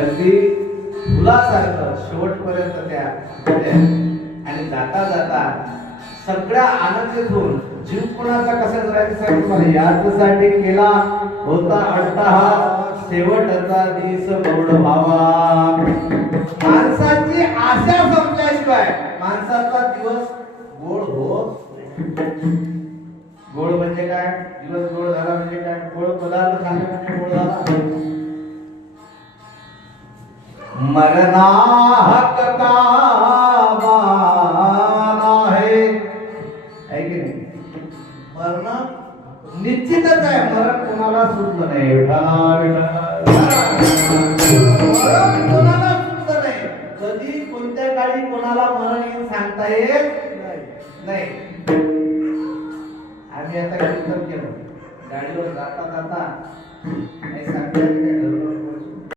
अगदी फुलासारखं शेवटपर्यंत त्या आणि जाता जाता सगळ्या आनंदित होऊन जीव कोणाचा कसा जगायचा सांगितलं यासाठी केला होता अट्टहास शेवटचा दिस गोड व्हावा. माणसाची आशा संपल्याशिवाय माणसाचा दिवस गोड होत. गोड म्हणजे काय? दिवस गोड झाला म्हणजे काय? गोड पदार्थ खाल्ले म्हणजे गोड झाला. मरना हक का माना है की नाही? मरण निश्चितच आहे. मरण कोणाला सुटलं नाही. मरण कोणाला सुटलं नाही. कधी कोणत्या काळी कोणाला मरण येईल सांगता येत नाही. आम्ही आता कीर्तन केलं गाडीवर जाता जाता